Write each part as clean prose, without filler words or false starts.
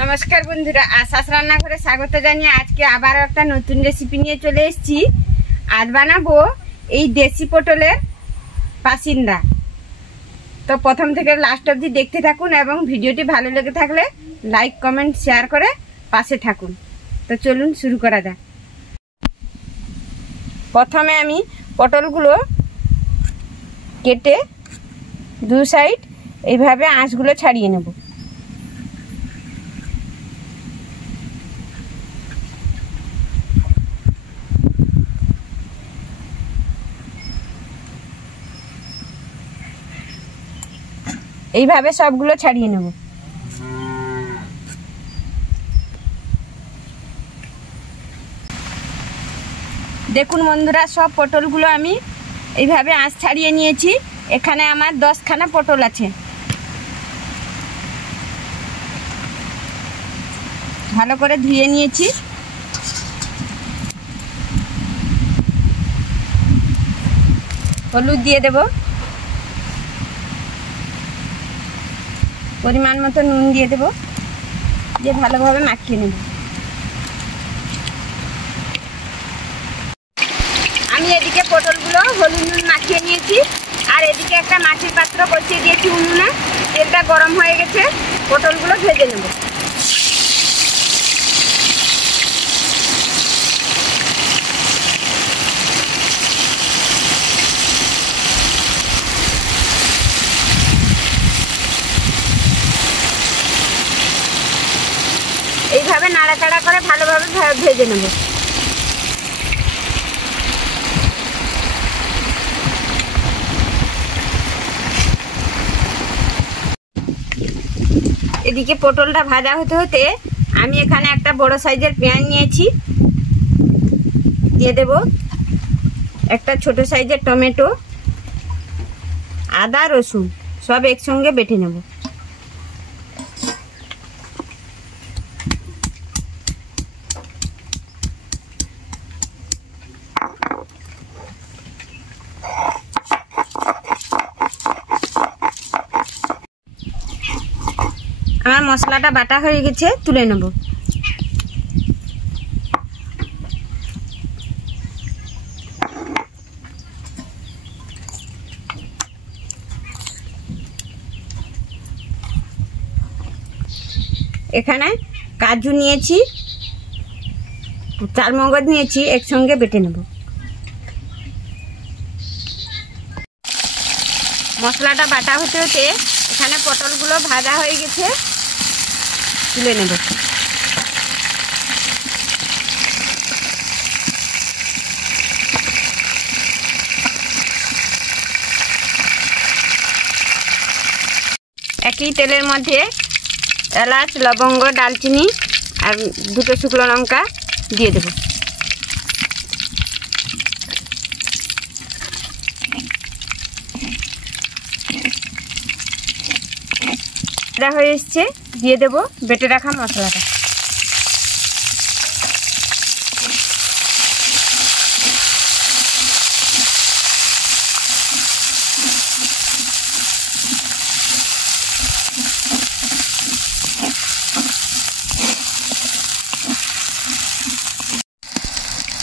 नमस्कार बंधुरा आशास रान्नाघरे स्वागत जानिए आज के आबार एक नतून रेसिपि निये चले एसेछि। आज बानाबो এই देशी पटलेर पासिंदा। तो प्रथम थेके लास्ट अब्दि देखते थाकुन एबं भिडियोटी भालो लेगे थाकले लाइक कमेंट शेयर करे पाशे थाकुन। तो चलुन शुरू करा जाक। प्रथमे आमी पटलगुलो केटे दु साइड এইভাবে আঁশগুলো ছাড়িয়ে নেব। এইভাবে সবগুলো ছাড়িয়ে নেব। দেখুন বন্ধুরা সব পটলগুলো আমি এইভাবে আঁশ ছাড়িয়ে নিয়েছি। এখানে আমার 10খানা পটল আছে। ভালো করে ধুয়ে নিয়েছি। হলুদ দিয়ে দেব, পরিমাণ মতো নুন দিয়ে দেব, দিয়ে ভালোভাবে মাখিয়ে নেব। আমি এদিকে পটলগুলো হলুদ নুন মাখিয়ে নিয়েছি আর এদিকে একটা মাটির পাত্র বসিয়ে দিয়েছি উনুনে। তেলটা গরম হয়ে গেছে, পটলগুলো ভেজে নেব। এইভাবে নাড়াচাড়া করে ভালোভাবে ভেজে নেব। এদিকে পটলটা ভাজা হতে হতে আমি এখানে একটা বড় সাইজের পেঁয়াজ নিয়েছি, দিয়ে দেব। একটা ছোট সাইজের টমেটো, আদা রসুন সব একসঙ্গে বেটে নেব। আমার মশলাটা বাটা হয়ে গেছে, তুলে নেব। এখানে কাজু নিয়েছি, চালমগজ নিয়েছি, একসঙ্গে বেটে নেব। মশলাটা বাটা হতে হতে এখানে পটলগুলো ভাজা হয়ে গেছে, তুলে নেব। একই তেলের মধ্যে এলাচ, লবঙ্গ, ডালচিনি আর দুটো শুকনো লঙ্কা দিয়ে দেব। হয়ে এসছে, দিয়ে দেব বেটে রাখা মশলাটা।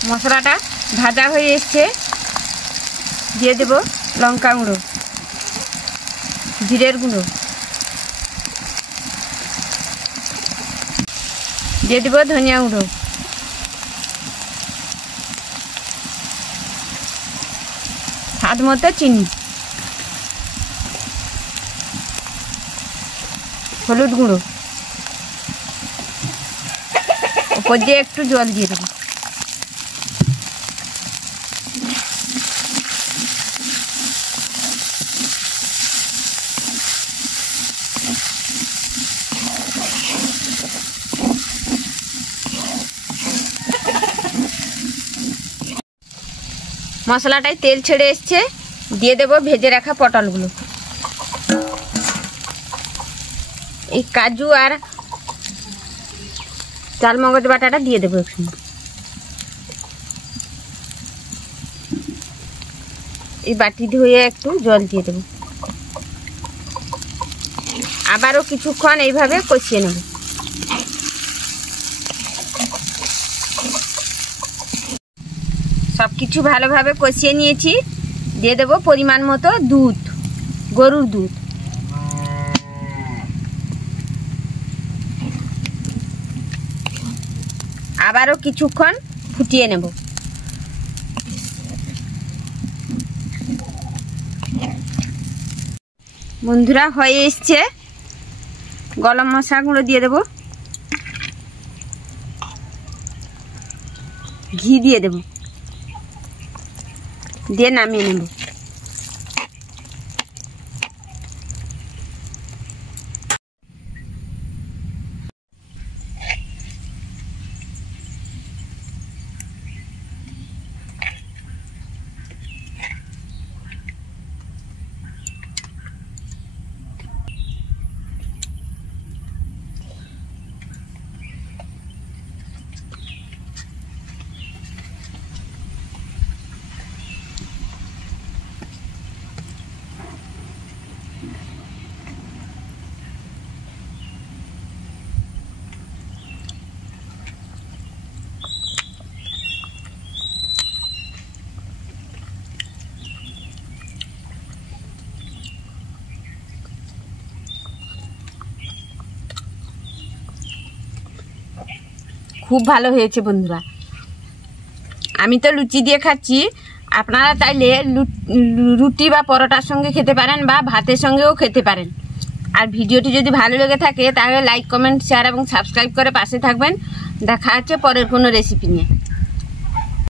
মশলাটা ভাজা হয়ে এসছে, দিয়ে দেব লঙ্কা গুঁড়ো, জিরের গুঁড়ো, দিয়ে দেব ধনিয়া গুঁড়ো, স্বাদ মতো চিনি, হলুদ গুঁড়ো, উপর দিয়ে একটু জল দিয়ে দেব। মশলাটায় তেল ছেড়ে এসছে, দিয়ে দেব ভেজে রাখা পটলগুলো। এই কাজু আর চালমগজ বাটাটা দিয়ে দেবো একসঙ্গে। এই বাটি ধুয়ে একটু জল দিয়ে দেব। আবারও কিছুক্ষণ এইভাবে কষিয়ে নেব। সব কিছু ভালোভাবে কষিয়ে নিয়েছি। দিয়ে দেবো পরিমাণ মতো দুধ, গরুর দুধ। আবারও কিছুক্ষণ ফুটিয়ে নেব। বন্ধুরা হয়ে এসছে। গরম মশলা গুঁড়ো দিয়ে দেব, ঘি দিয়ে দেব, দিয়ে নামিয়ে নেব। খুব ভালো হয়েছে বন্ধুরা। আমি তো লুচি দিয়ে খাচ্ছি, আপনারা চাইলে রুটি বা পরোটার সঙ্গে খেতে পারেন বা ভাতের সঙ্গেও খেতে পারেন। আর ভিডিওটি যদি ভালো লেগে থাকে তাহলে লাইক, কমেন্ট, শেয়ার এবং সাবস্ক্রাইব করে পাশে থাকবেন। দেখা হচ্ছে পরের কোনো রেসিপি নিয়ে।